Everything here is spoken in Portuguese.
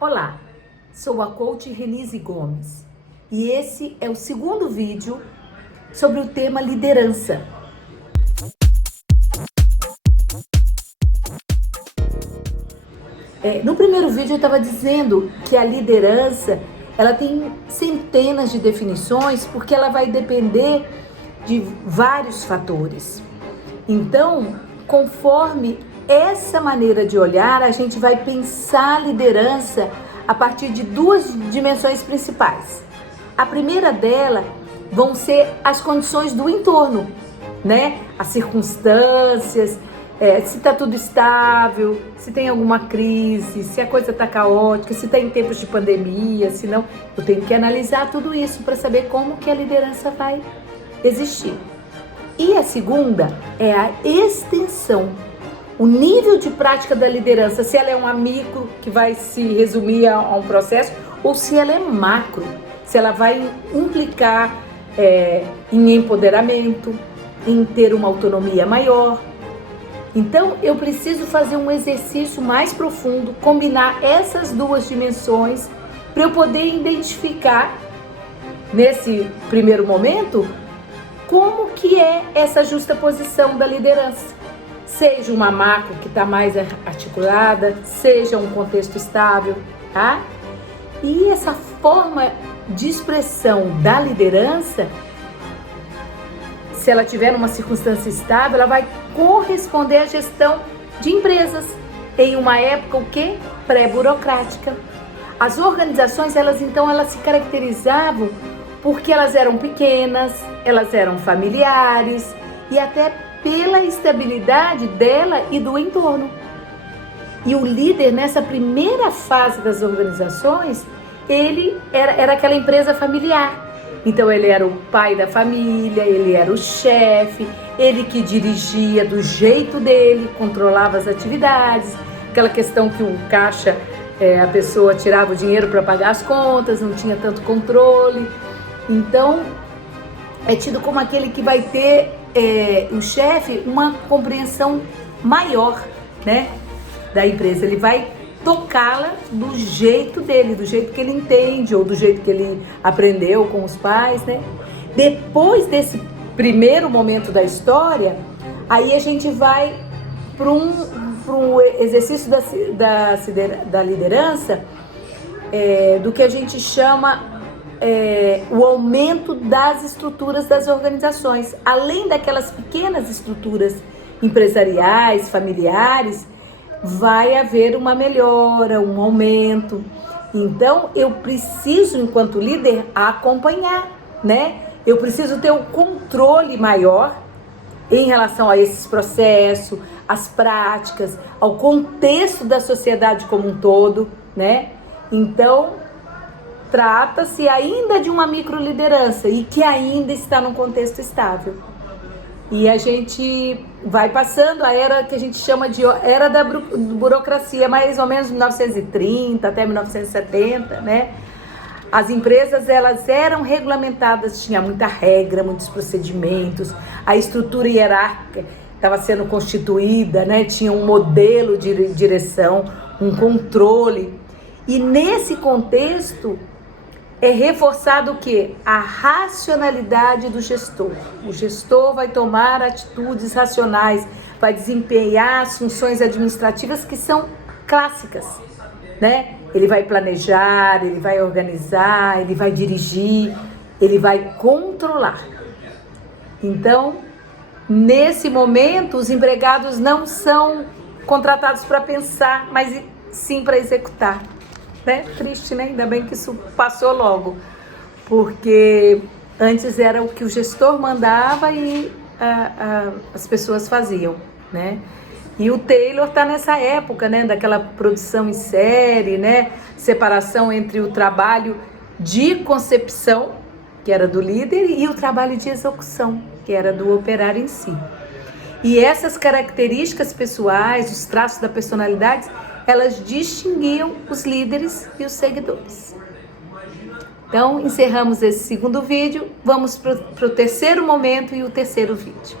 Olá, sou a coach Renise Gomes e esse é o segundo vídeo sobre o tema liderança. No primeiro vídeo eu estava dizendo que a liderança ela tem centenas de definições porque ela vai depender de vários fatores. Então, conforme essa maneira de olhar, a gente vai pensar a liderança a partir de duas dimensões principais. A primeira dela vão ser as condições do entorno, né? As circunstâncias, se está tudo estável, se tem alguma crise, se a coisa está caótica, se está em tempos de pandemia, se não, eu tenho que analisar tudo isso para saber como que a liderança vai existir. E a segunda é a extensão, o nível de prática da liderança, se ela é uma micro, que vai se resumir a um processo, ou se ela é macro, se ela vai implicar em empoderamento, em ter uma autonomia maior. Então, eu preciso fazer um exercício mais profundo, combinar essas duas dimensões, para eu poder identificar, nesse primeiro momento, como que é essa justaposição da liderança. Seja uma macro que está mais articulada, seja um contexto estável, tá? E essa forma de expressão da liderança, se ela tiver uma circunstância estável, ela vai corresponder à gestão de empresas em uma época o quê? Pré-burocrática. As organizações, elas se caracterizavam porque elas eram pequenas, elas eram familiares e até pela estabilidade dela e do entorno. E o líder, nessa primeira fase das organizações, ele era aquela empresa familiar. Então ele era o pai da família, ele era o chefe, ele que dirigia do jeito dele, controlava as atividades, aquela questão que o caixa, a pessoa tirava o dinheiro para pagar as contas, não tinha tanto controle. Então, é tido como aquele que vai ter, o chefe, uma compreensão maior, né, da empresa. Ele vai tocá-la do jeito dele, do jeito que ele entende, ou do jeito que ele aprendeu com os pais, né? Depois desse primeiro momento da história, aí a gente vai para um exercício da liderança, do que a gente chama o aumento das estruturas das organizações. Além daquelas pequenas estruturas empresariais, familiares, vai haver uma melhora, um aumento. Então, eu preciso, enquanto líder, acompanhar, né? Eu preciso ter o controle maior em relação a esses processos, às práticas, ao contexto da sociedade como um todo, né? Então, trata-se ainda de uma microliderança e que ainda está num contexto estável. E a gente vai passando a era que a gente chama de era da burocracia, mais ou menos de 1930 até 1970, né? As empresas, elas eram regulamentadas, tinha muita regra, muitos procedimentos, a estrutura hierárquica estava sendo constituída, né? Tinha um modelo de direção, um controle. E nesse contexto é reforçado o quê? A racionalidade do gestor. O gestor vai tomar atitudes racionais, vai desempenhar as funções administrativas que são clássicas, né? Ele vai planejar, ele vai organizar, ele vai dirigir, ele vai controlar. Então, nesse momento, os empregados não são contratados para pensar, mas sim para executar. Né? Triste, né? Ainda bem que isso passou logo, porque antes era o que o gestor mandava e as pessoas faziam, né? E o Taylor está nessa época, né? Daquela produção em série, né? Separação entre o trabalho de concepção, que era do líder, e o trabalho de execução, que era do operário em si. E essas características pessoais, os traços da personalidade, elas distinguiam os líderes e os seguidores. Então, encerramos esse segundo vídeo, vamos para o terceiro momento e o terceiro vídeo.